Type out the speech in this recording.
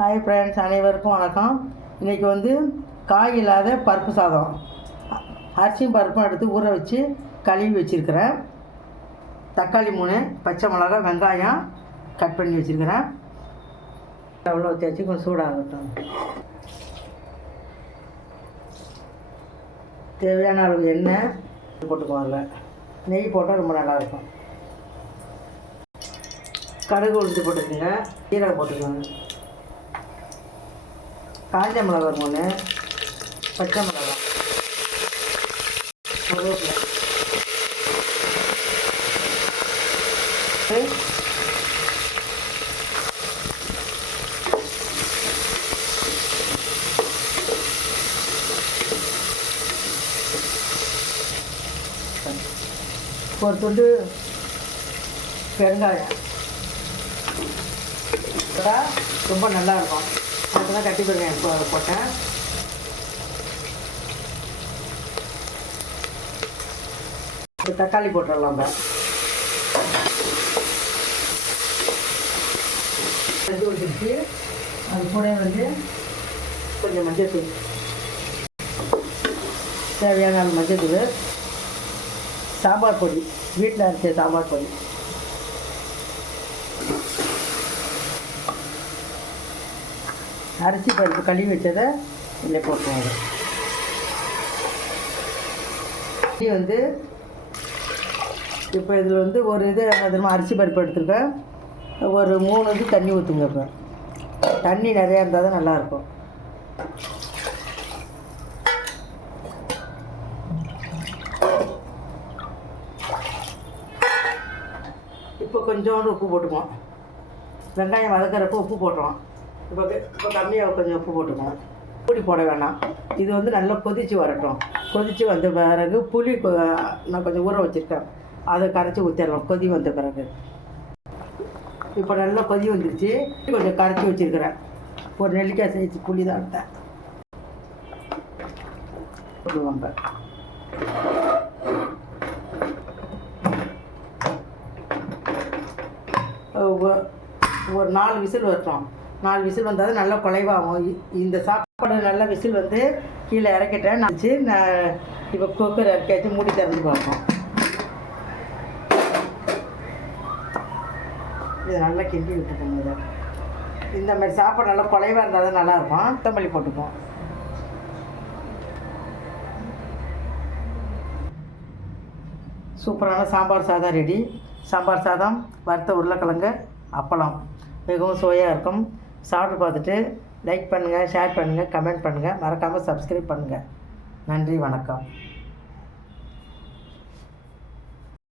Hi friends அனைவருக்கும் வணக்கம். இன்றைக்கி வந்து காய் இல்லாத பருப்பு சாதம். அரிசியும் பருப்பும் எடுத்து ஊற வச்சு கழுவி வச்சுருக்கிறேன். தக்காளி மூணு பச்சை மிளகா வெங்காயம் கட் பண்ணி வச்சுருக்கிறேன். எவ்வளோ தேய்ச்சி கொஞ்சம் சூடாகட்டும். தேவையான அளவு எண்ணெய் போட்டுக்குவாங்க நெய் போட்டால் ரொம்ப நல்லாயிருக்கும். கடுகு உளுந்து போட்டுக்கோங்க. சீரகம் போட்டுக்கோங்க. காஞ்ச மிளகா மூணு பச்சை மிளகா. கருவேப்பிலை. ஒரு துண்டு பெருங்காயம். ரொம்ப நல்லா இருக்கும். அதெல்லாம் கட்டி பெருங்காயம் போ- போட்டேன் இப்போ தக்காளி போட்டுடலாம் நம்ம செஞ்சு அது கூட வந்து கொஞ்சம் மஞ்சள் தூள் தேவையான மஞ்சத்தூள். மஞ்சள் தூள் சாம்பார் பொடி. வீட்டில் அரைச்ச சாம்பார் பொடி. அரிசி பருப்பு கழுவி வச்சதை இதில் போட்டுருவோம். இது வந்து இப்போ இதில் வந்து ஒரு இது அதிகமாக அரிசி பருப்பு எடுத்துருக்கேன் ஒரு மூணு இது தண்ணி ஊற்றுங்க இப்போ. தண்ணி நிறையா இருந்தால் தான் நல்லாயிருக்கும். இப்போ கொஞ்சோண்டு உப்பு போட்டுக்குவோம். வெங்காயம் வதக்கிறப்ப உப்பு போட்டுருவோம். இப்போ இப்போ கம்மியாக கொஞ்சம் உப்பு போட்டுக்குவோம் பூடி போட வேணாம். இது வந்து நல்லா கொதித்து வரட்டும். கொதித்து வந்த பிறகு புளி நான் கொஞ்சம் ஊற வச்சுருக்கேன். அதை கரைச்சி ஊற்றிடலாம் கொதி வந்த பிறகு. இப்போ நல்லா கொதி வந்துருச்சு. கொஞ்சம் கரைச்சி வச்சுருக்கிறேன். ஒரு நெல்லிக்காய் சைஸ் புளி தான் எடுத்தேன். ஒரு நாலு விசில் வரட்டும். நாலு விசில் வந்தால் நல்லா குலைவாகும். இந்த சாப்பாடு நல்லா விசில் வந்து கீழே இறக்கிட்டேன். நான் நான் இப்போ குக்கர் இறக்கியாச்சு மூடி திறந்து பார்ப்போம். இது நல்லா கிண்டி விட்டுக்கோங்க இதை. இந்த மாதிரி சாப்பாடு நல்லா குலைவாக இருந்தால் தான் நல்லாயிருக்கும் தம்பளி போட்டுப்போம். சூப்பரான சாம்பார் சாதம் ரெடி. சாம்பார் சாதம் வறுத்த உருளைக்கிழங்கு அப்பளம். மிகவும் சுவையாக இருக்கும். சாப்பிட்டு பார்த்துட்டு லைக் பண்ணுங்கள் ஷேர் பண்ணுங்கள் கமெண்ட் பண்ணுங்கள் மறக்காமல் சப்ஸ்கிரைப் பண்ணுங்கள் நன்றி வணக்கம்.